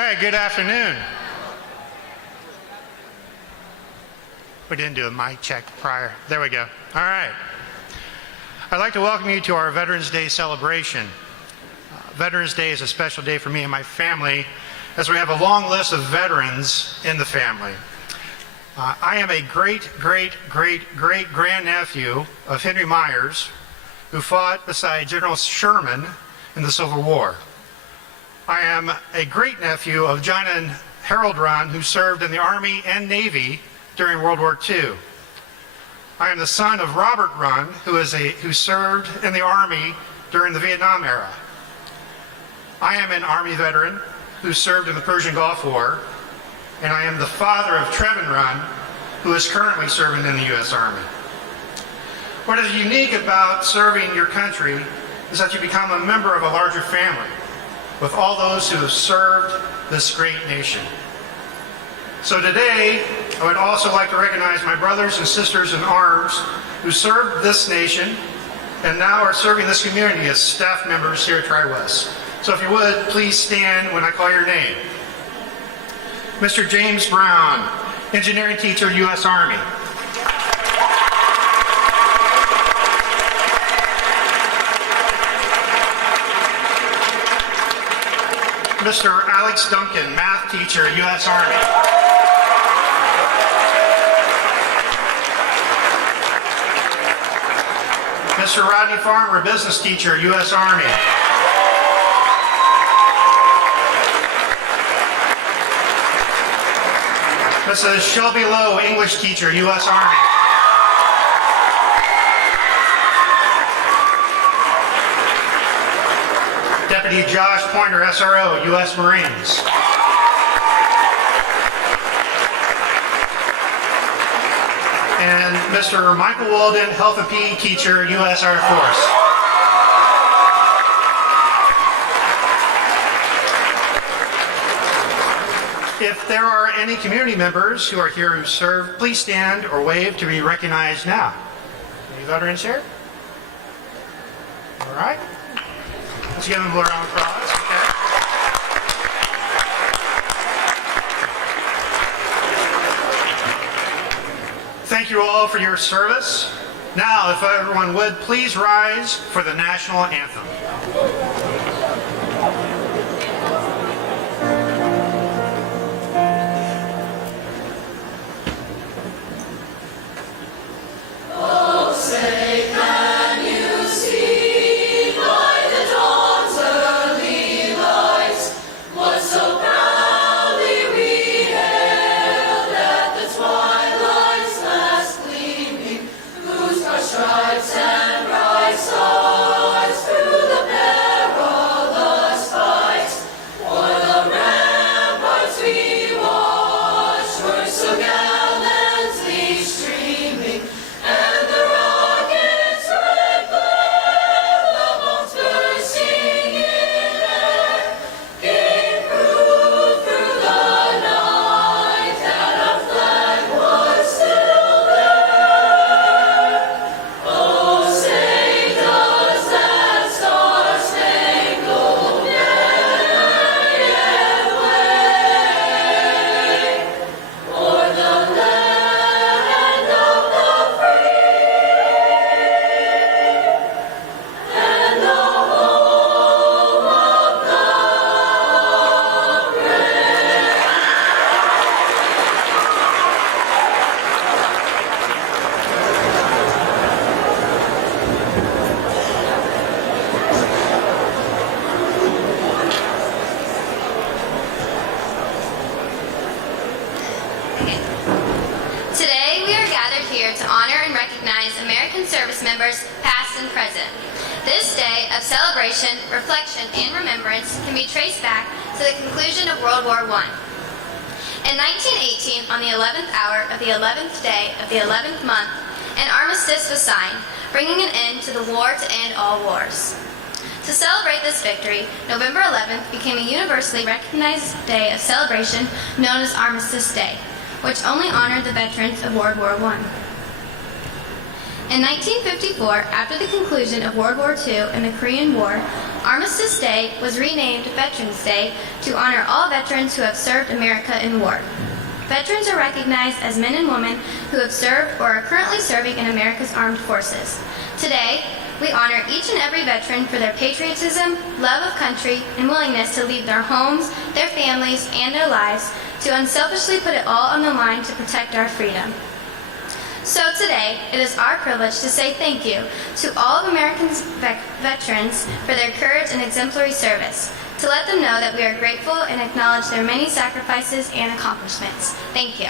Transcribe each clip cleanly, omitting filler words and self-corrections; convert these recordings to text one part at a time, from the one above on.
Hi, good afternoon. We didn't do a mic check prior. There we go. All right. I'd like to welcome you to our Veterans Day celebration. Veterans Day is a special day for me and my family as we have a long list of veterans in the family. I am a great-great-great-great-grandnephew of Henry Myers, who fought beside General Sherman in the Civil War. I am a great-nephew of John and Harold Runn, who served in the Army and Navy during World War II. I am the son of Robert Runn, who served in the Army during the Vietnam era. I am an Army veteran who served in the Persian Gulf War, and I am the father of Trevin Runn, who is currently serving in the U.S. Army. What is unique about serving your country is that you become a member of a larger family with all those who have served this great nation. So today, I would also like to recognize my brothers and sisters in arms who served this nation and now are serving this community as staff members here at Tri-West. So if you would, please stand when I call your name. Mr. James Brown, engineering teacher, U.S. Army. Mr. Alex Duncan, math teacher, U.S. Army. Mr. Rodney Farmer, business teacher, U.S. Army. Mrs. Shelby Lowe, English teacher, U.S. Army. Deputy Josh Pointer, SRO, U.S. Marines. And Mr. Michael Walden, Health and PE teacher, U.S. Air Force. If there are any community members who are here who serve, please stand or wave to be recognized now. Any veterans here? All right. Let's give them a round of applause. Okay. Thank you all for your service. Now, if everyone would, please rise for the national anthem. Reflection and remembrance can be traced back to the conclusion of World War I. In 1918, on the 11th hour of the 11th day of the 11th month, an armistice was signed, bringing an end to the war to end all wars. To celebrate this victory, November 11th became a universally recognized day of celebration known as Armistice Day, which only honored the veterans of World War I. In 1954, after the conclusion of World War II and the Korean War, Armistice Day was renamed Veterans Day to honor all veterans who have served America in war. Veterans are recognized as men and women who have served or are currently serving in America's armed forces. Today, we honor each and every veteran for their patriotism, love of country, and willingness to leave their homes, their families, and their lives to unselfishly put it all on the line to protect our freedom. So today, it is our privilege to say thank you to all of Americans' veterans for their courage and exemplary service, to let them know that we are grateful and acknowledge their many sacrifices and accomplishments. Thank you.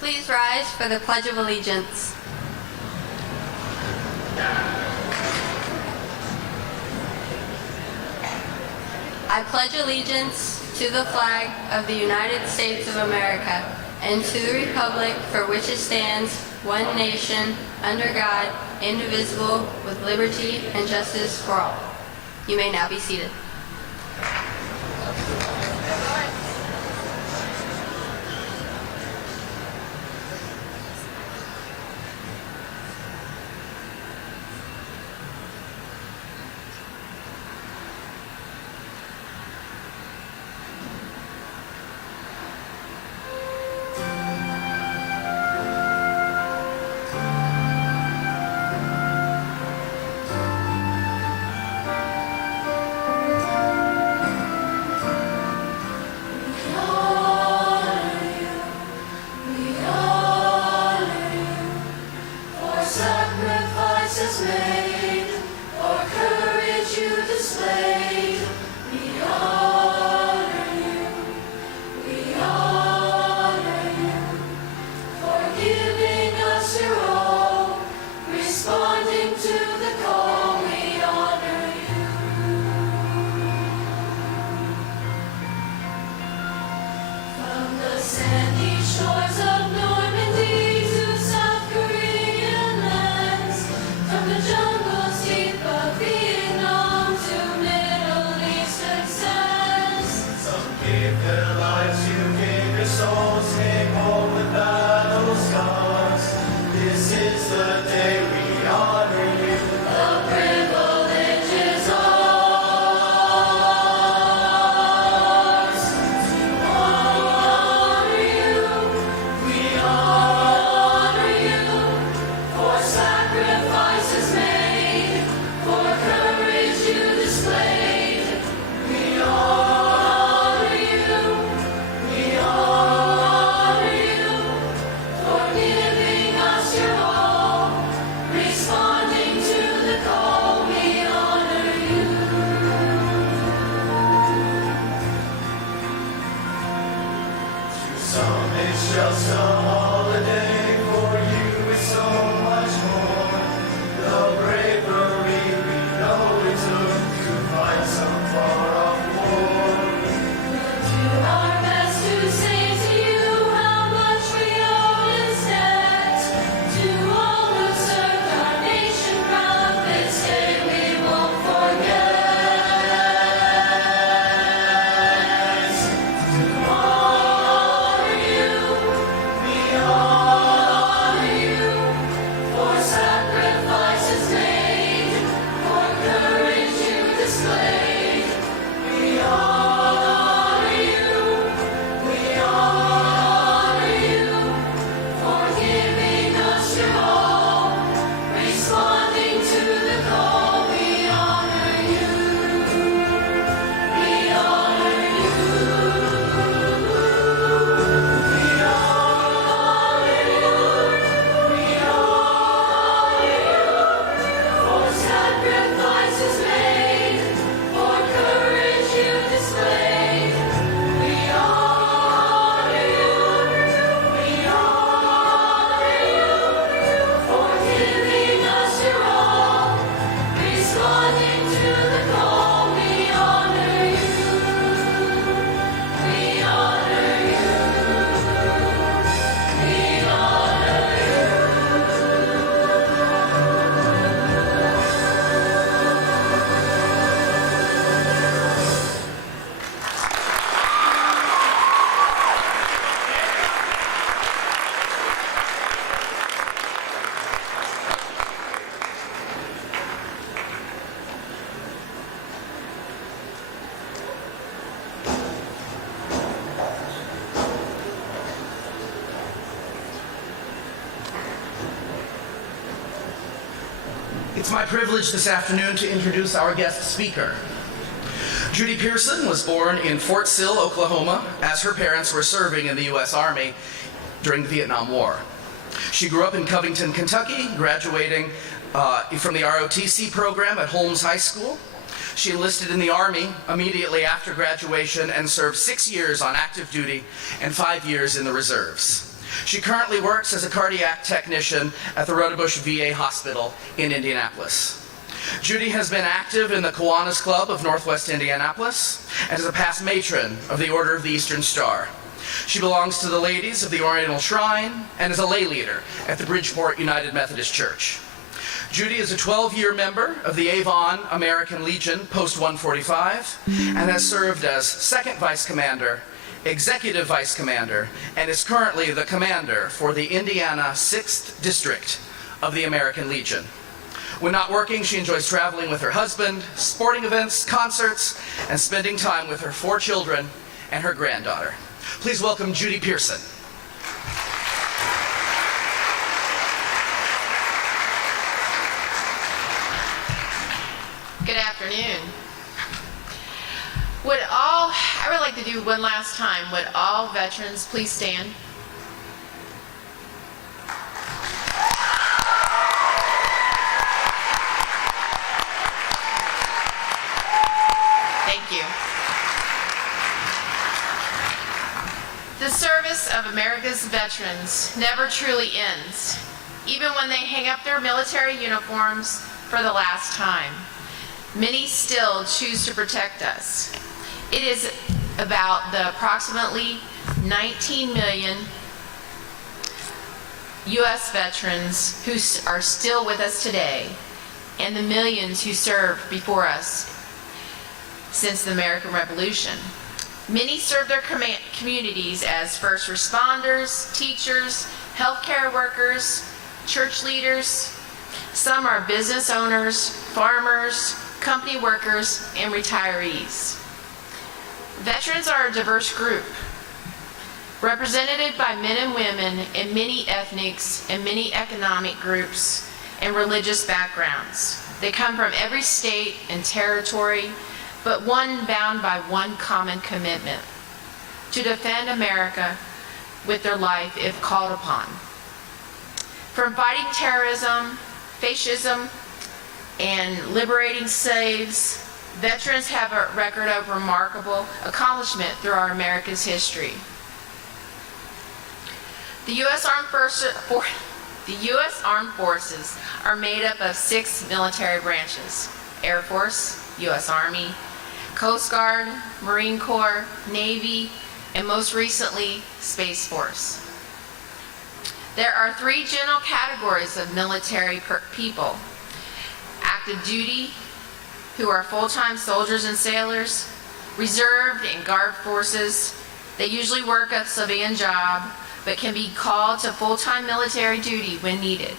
Please rise for the Pledge of Allegiance. I pledge allegiance to the flag of the United States of America and to the republic for which it stands, one nation, under God, indivisible, with liberty and justice for all. You may now be seated. made, for courage you displayed. We honor you, we honor you, for giving us your all, responding to the call. We honor you. From the sandy shores of Normandy to South Korean lands, from the jungles deep of Vietnam to Middle Eastern sands. Some gave their lives, you gave your souls, take home the battle scars. This is the day we honor you. The privilege is ours to honor you. We honor you for sacrifices made, for courage you displayed. We honor you. We honor you for giving us your all, responding to the call. We honor you. To some it's just a holiday, for you it's so much more. The bravery we know it took to fight some far-off war. Do our best to say to you how much we owe this debt. To all who served our nation proud, this day we won't forget. To honor you, we honor you for sacrifices made, for courage you displayed. We honor you, we honor you for giving us your all, responding to the call. We honor you, we honor you, we honor you, we honor you for sacrifices made, for courage you displayed. We honor you, we honor you for giving us your all, responding to the call. We honor you, we honor you, we honor you. It's my privilege this afternoon to introduce our guest speaker. Judy Pearson was born in Fort Sill, Oklahoma, as her parents were serving in the U.S. Army during the Vietnam War. She grew up in Covington, Kentucky, graduating from the ROTC program at Holmes High School. She enlisted in the Army immediately after graduation and served 6 years on active duty and 5 years in the reserves. She currently works as a cardiac technician at the Rodebush VA Hospital in Indianapolis. Judy has been active in the Kiwanis Club of Northwest Indianapolis and is a past matron of the Order of the Eastern Star. She belongs to the Ladies of the Oriental Shrine and is a lay leader at the Bridgeport United Methodist Church. Judy is a 12-year member of the Avon American Legion Post 145 and has served as Second Vice Commander, Executive Vice Commander, and is currently the Commander for the Indiana 6th District of the American Legion. When not working, she enjoys traveling with her husband, sporting events, concerts, and spending time with her 4 children and her granddaughter. Please welcome Judy Pearson. Good afternoon. I would like to do one last time. Would all veterans please stand? America's veterans never truly ends, even when they hang up their military uniforms for the last time. Many still choose to protect us. It is about the approximately 19 million U.S. veterans who are still with us today, and the millions who served before us since the American Revolution. Many serve their communities as first responders, teachers, healthcare workers, church leaders. Some are business owners, farmers, company workers, and retirees. Veterans are a diverse group, represented by men and women in many ethnics and many economic groups and religious backgrounds. They come from every state and territory, but one bound by one common commitment: to defend America with their life if called upon. From fighting terrorism, fascism, and liberating slaves, veterans have a record of remarkable accomplishment through our America's history. The U.S. Armed Forces are made up of 6 military branches: Air Force, U.S. Army, Coast Guard, Marine Corps, Navy, and most recently, Space Force. There are 3 general categories of military people: active duty, who are full-time soldiers and sailors; reserved and guard forces. They usually work a civilian job, but can be called to full-time military duty when needed.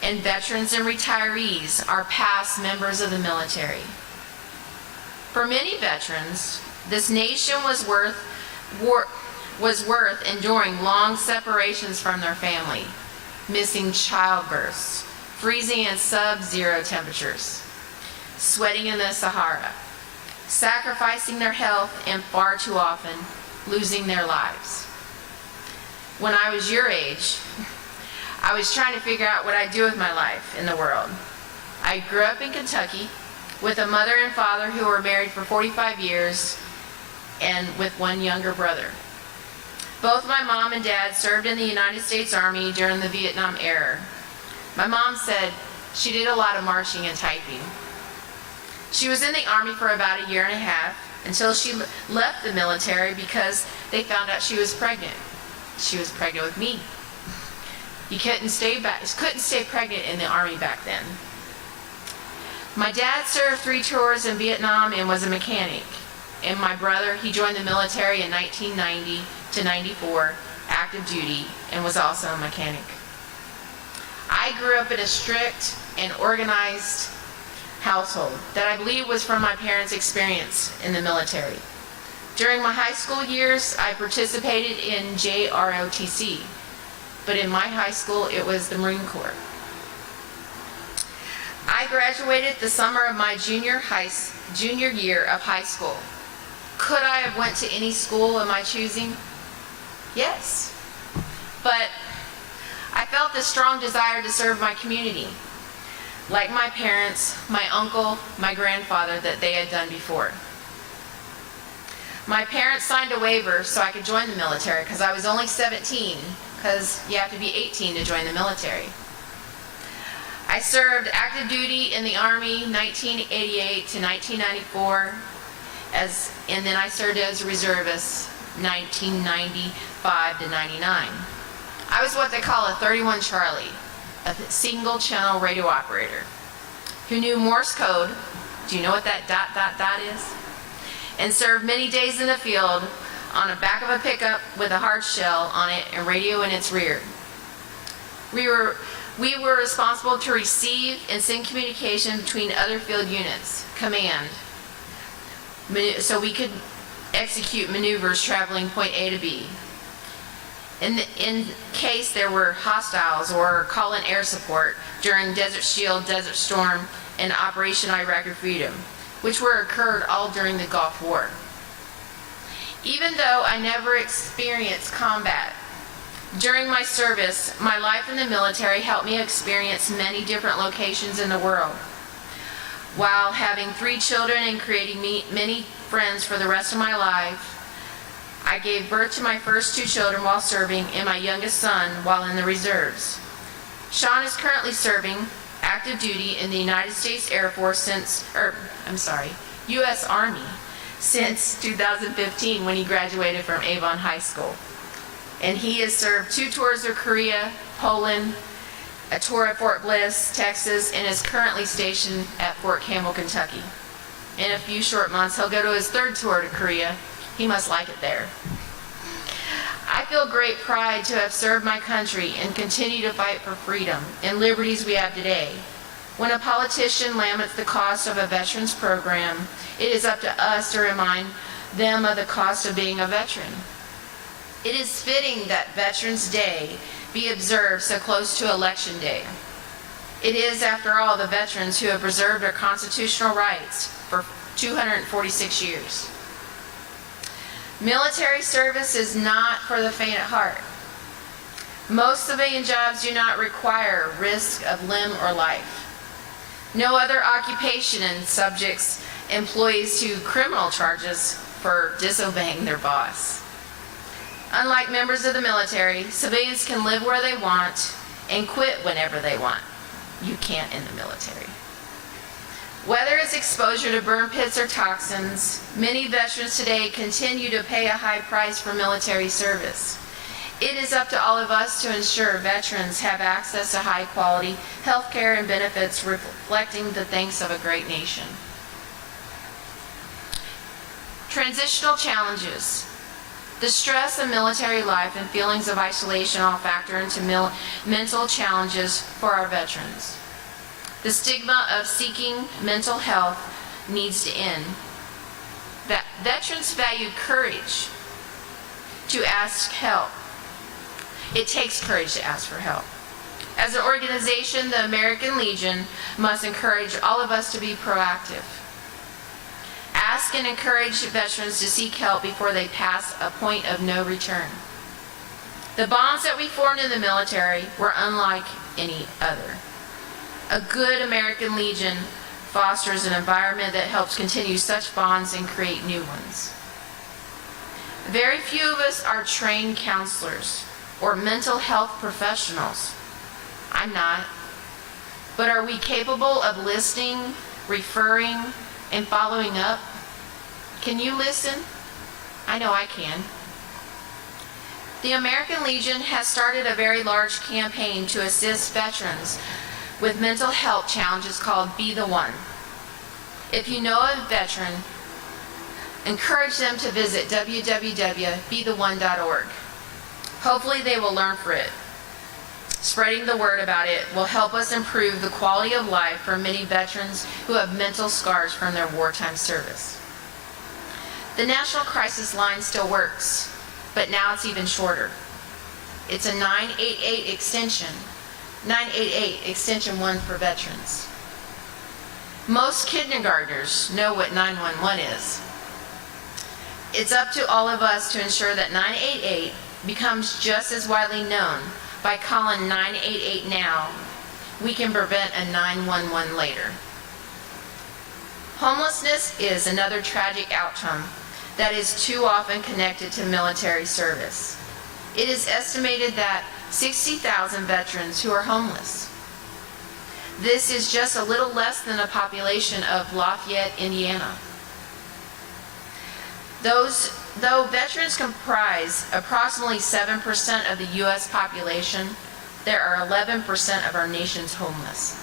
And veterans and retirees are past members of the military. For many veterans, this nation was worth enduring long separations from their family, missing childbirths, freezing in sub-zero temperatures, sweating in the Sahara, sacrificing their health, and far too often losing their lives. When I was your age, I was trying to figure out what I'd do with my life in the world. I grew up in Kentucky with a mother and father who were married for 45 years and with one younger brother. Both my mom and dad served in the United States Army during the Vietnam era. My mom said she did a lot of marching and typing. She was in the Army for about 1.5 years until she left the military because they found out she was pregnant. She was pregnant with me. You couldn't stay pregnant in the Army back then. My dad served 3 tours in Vietnam and was a mechanic. And my brother, he joined the military in 1990 to 94, active duty, and was also a mechanic. I grew up in a strict and organized household that I believe was from my parents' experience in the military. During my high school years, I participated in JROTC, but in my high school, it was the Marine Corps. I graduated the summer of my junior year of high school. Could I have went to any school of my choosing? Yes. But I felt this strong desire to serve my community, like my parents, my uncle, my grandfather, that they had done before. My parents signed a waiver so I could join the military because I was only 17, because you have to be 18 to join the military. I served active duty in the Army 1988 to 1994, and then I served as a reservist 1995 to 99. I was what they call a 31 Charlie, a single channel radio operator who knew Morse code. Do you know what that ... is? And served many days in the field on the back of a pickup with a hard shell on it and radio in its rear. We were responsible to receive and send communication between other field units, command, so we could execute maneuvers traveling point A to B. In case there were hostiles, or call in air support during Desert Shield, Desert Storm, and Operation Iraqi Freedom, which occurred all during the Gulf War. Even though I never experienced combat, during my service, my life in the military helped me experience many different locations in the world, while having 3 children and creating many friends for the rest of my life. I gave birth to my first 2 children while serving and my youngest son while in the reserves. Sean is currently serving active duty in the United States Air Force U.S. Army since 2015 when he graduated from Avon High School. And he has served 2 tours of Korea, Poland, a tour at Fort Bliss, Texas, and is currently stationed at Fort Campbell, Kentucky. In a few short months, he'll go to his 3rd tour to Korea. He must like it there. I feel great pride to have served my country and continue to fight for freedom and liberties we have today. When a politician laments the cost of a veterans program, it is up to us to remind them of the cost of being a veteran. It is fitting that Veterans Day be observed so close to Election Day. It is, after all, the veterans who have preserved our constitutional rights for 246 years. Military service is not for the faint at heart. Most civilian jobs do not require risk of limb or life. No other occupation subjects employees to criminal charges for disobeying their boss. Unlike members of the military, civilians can live where they want and quit whenever they want. You can't in the military. Whether it's exposure to burn pits or toxins, many veterans today continue to pay a high price for military service. It is up to all of us to ensure veterans have access to high-quality health care and benefits reflecting the thanks of a great nation. Transitional challenges. The stress of military life and feelings of isolation all factor into mental challenges for our veterans. The stigma of seeking mental health needs to end. Veterans value courage to ask help. It takes courage to ask for help. As an organization, the American Legion must encourage all of us to be proactive. Ask and encourage veterans to seek help before they pass a point of no return. The bonds that we formed in the military were unlike any other. A good American Legion fosters an environment that helps continue such bonds and create new ones. Very few of us are trained counselors or mental health professionals. I'm not. But are we capable of listening, referring, and following up? Can you listen? I know I can. The American Legion has started a very large campaign to assist veterans with mental health challenges called Be the One. If you know a veteran, encourage them to visit www.betheone.org. Hopefully they will learn from it. Spreading the word about it will help us improve the quality of life for many veterans who have mental scars from their wartime service. The National Crisis Line still works, but now it's even shorter. It's a 988 extension, 988 extension 1 for veterans. Most kindergartners know what 911 is. It's up to all of us to ensure that 988 becomes just as widely known. By calling 988 now, we can prevent a 911 later. Homelessness is another tragic outcome that is too often connected to military service. It is estimated that 60,000 veterans who are homeless. This is just a little less than the population of Lafayette, Indiana. Though veterans comprise approximately 7% of the U.S. population, there are 11% of our nation's homeless.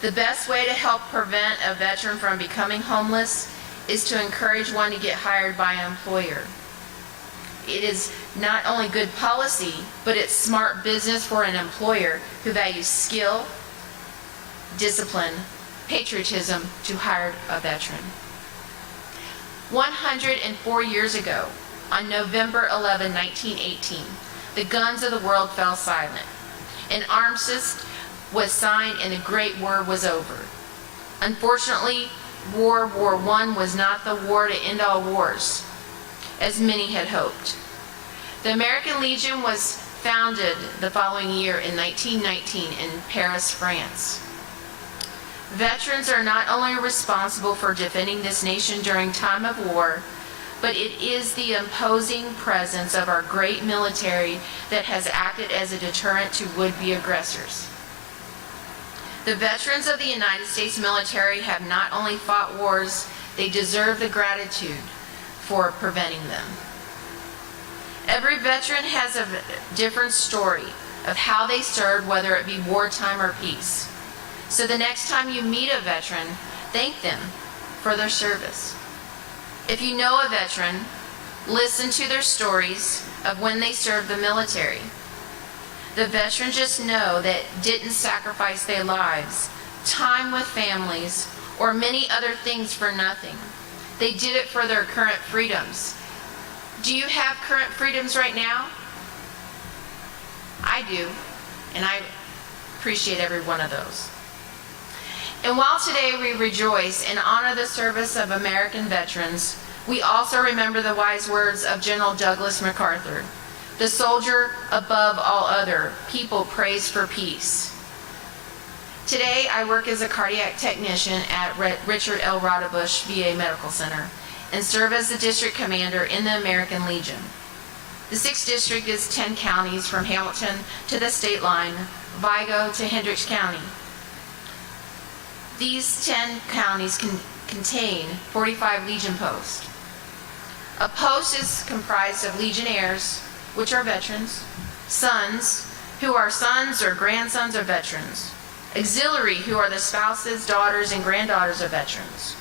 The best way to help prevent a veteran from becoming homeless is to encourage one to get hired by an employer. It is not only good policy, but it's smart business for an employer who values skill, discipline, patriotism to hire a veteran. 104 years ago, on November 11, 1918, the guns of the world fell silent. An armistice was signed and the Great War was over. Unfortunately, World War I was not the war to end all wars, as many had hoped. The American Legion was founded the following year in 1919 in Paris, France. Veterans are not only responsible for defending this nation during time of war, but it is the imposing presence of our great military that has acted as a deterrent to would-be aggressors. The veterans of the United States military have not only fought wars, they deserve the gratitude for preventing them. Every veteran has a different story of how they served, whether it be wartime or peace. So the next time you meet a veteran, thank them for their service. If you know a veteran, listen to their stories of when they served the military. The veterans just know that didn't sacrifice their lives, time with families, or many other things for nothing. They did it for their current freedoms. Do you have current freedoms right now? I do, and I appreciate every one of those. And while today we rejoice and honor the service of American veterans, we also remember the wise words of General Douglas MacArthur, "The soldier above all other people prays for peace." Today, I work as a cardiac technician at Richard L. Rodebush VA Medical Center and serve as the district commander in the American Legion. The 6th District is 10 counties from Hamilton to the state line, Vigo to Hendricks County. These 10 counties contain 45 Legion posts. A post is comprised of Legionnaires, which are veterans, sons, who are sons or grandsons of veterans, auxiliary, who are the spouses, daughters, and granddaughters of veterans,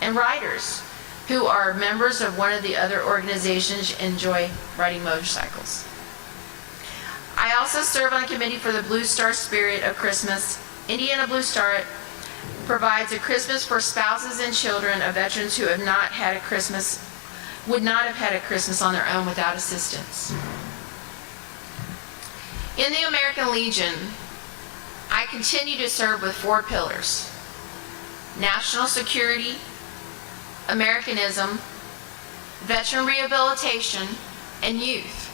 and riders, who are members of one of the other organizations and enjoy riding motorcycles. I also serve on a committee for the Blue Star Spirit of Christmas. Indiana Blue Star provides a Christmas for spouses and children of veterans who have not had a Christmas, would not have had a Christmas on their own without assistance. In the American Legion, I continue to serve with 4 pillars: national security, Americanism, veteran rehabilitation, and youth.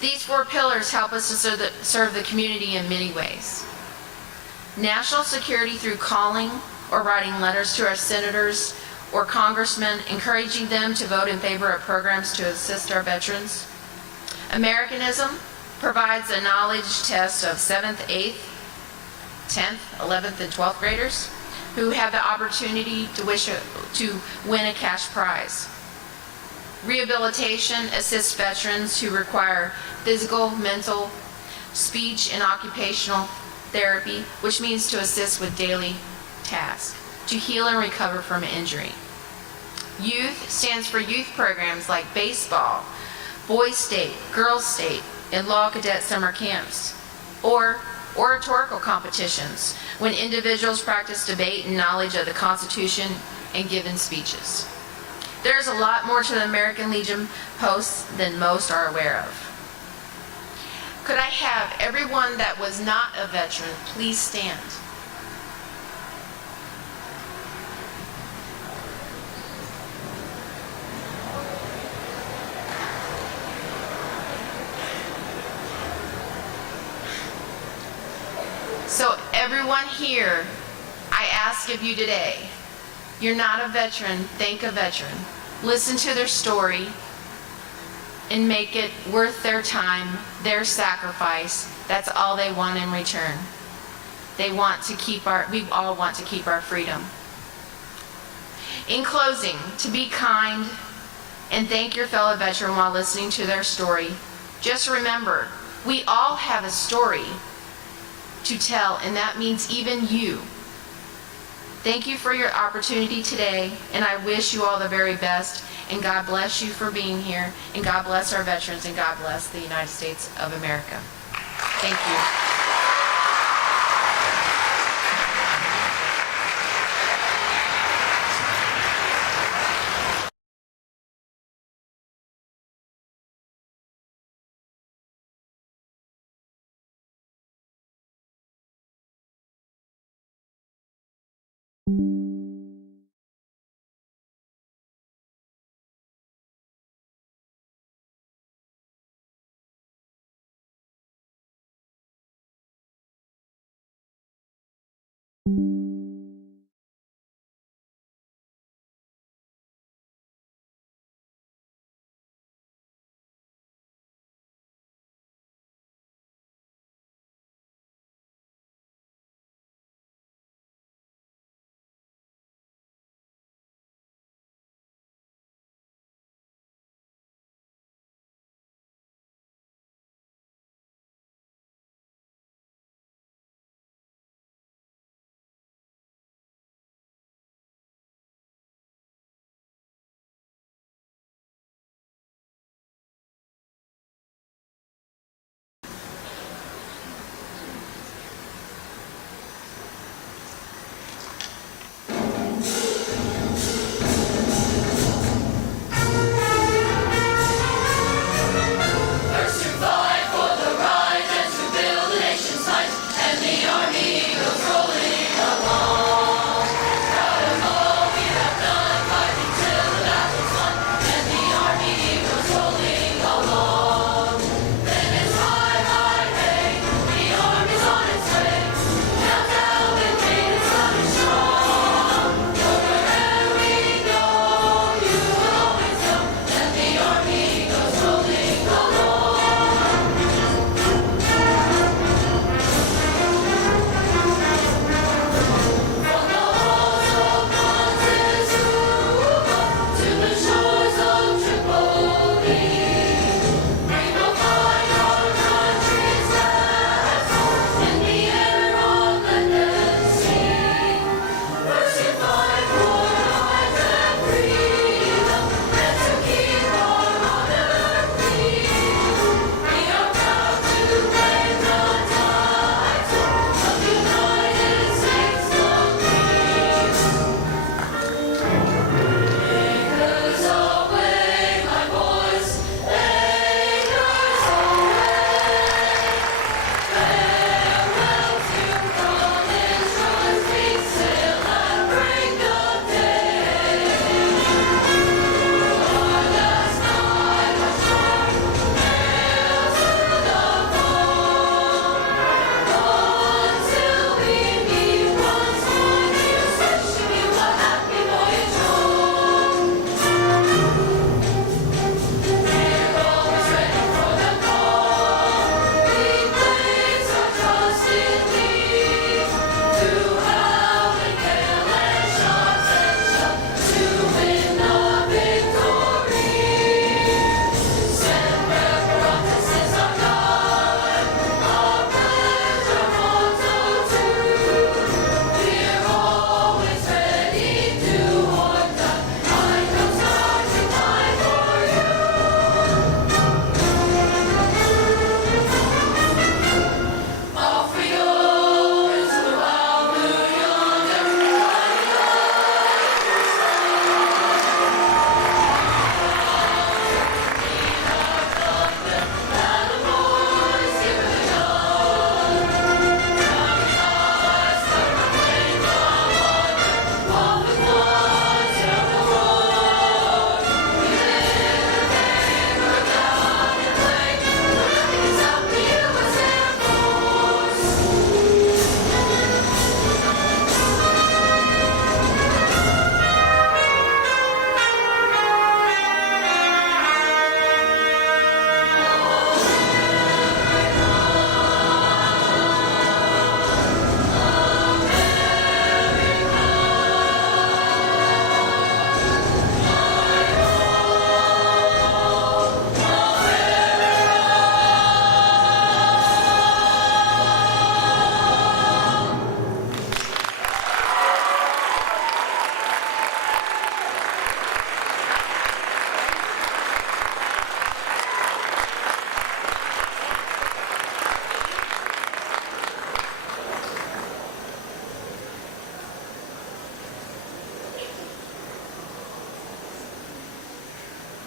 These 4 pillars help us to serve the community in many ways. National security through calling or writing letters to our senators or congressmen, encouraging them to vote in favor of programs to assist our veterans. Americanism provides a knowledge test of 7th, 8th, 10th, 11th, and 12th graders who have the opportunity to win a cash prize. Rehabilitation assists veterans who require physical, mental, speech, and occupational therapy, which means to assist with daily tasks, to heal and recover from an injury. Youth stands for youth programs like baseball, Boys State, Girls State, and Law Cadet summer camps, or oratorical competitions when individuals practice debate and knowledge of the Constitution and given speeches. There's a lot more to the American Legion posts than most are aware of. Could I have everyone that was not a veteran please stand? So everyone here, I ask of you today, you're not a veteran, thank a veteran. Listen to their story and make it worth their time, their sacrifice. That's all they want in return. They want to keep we all want to keep our freedom. In closing, to be kind and thank your fellow veteran while listening to their story, just remember, we all have a story to tell, and that means even you. Thank you for your opportunity today, and I wish you all the very best, and God bless you for being here, and God bless our veterans, and God bless the United States of America. Thank you.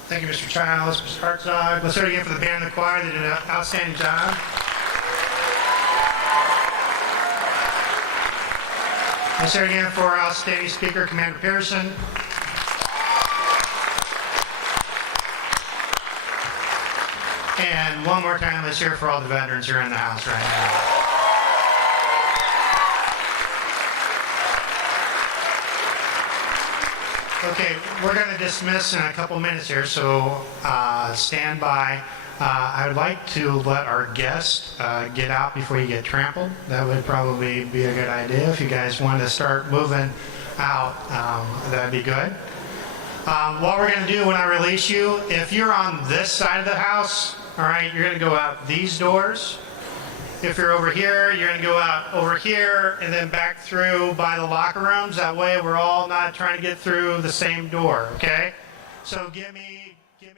Thank you, Mr. Childs, Mr. Hartzog. Let's hear it again for the band and the choir. They did an outstanding job. Let's hear it again for our outstanding speaker, Commander Pearson. And one more time, let's hear it for all the veterans who are in the house right now. Okay, we're going to dismiss in a couple minutes here, so stand by. I would like to let our guests get out before you get trampled. That would probably be a good idea. If you guys want to start moving out, that'd be good. What we're going to do when I release you, if you're on this side of the house, all right, you're going to go out these doors. If you're over here, you're going to go out over here and then back through by the locker rooms. That way we're all not trying to get through the same door, okay? So give me a minute.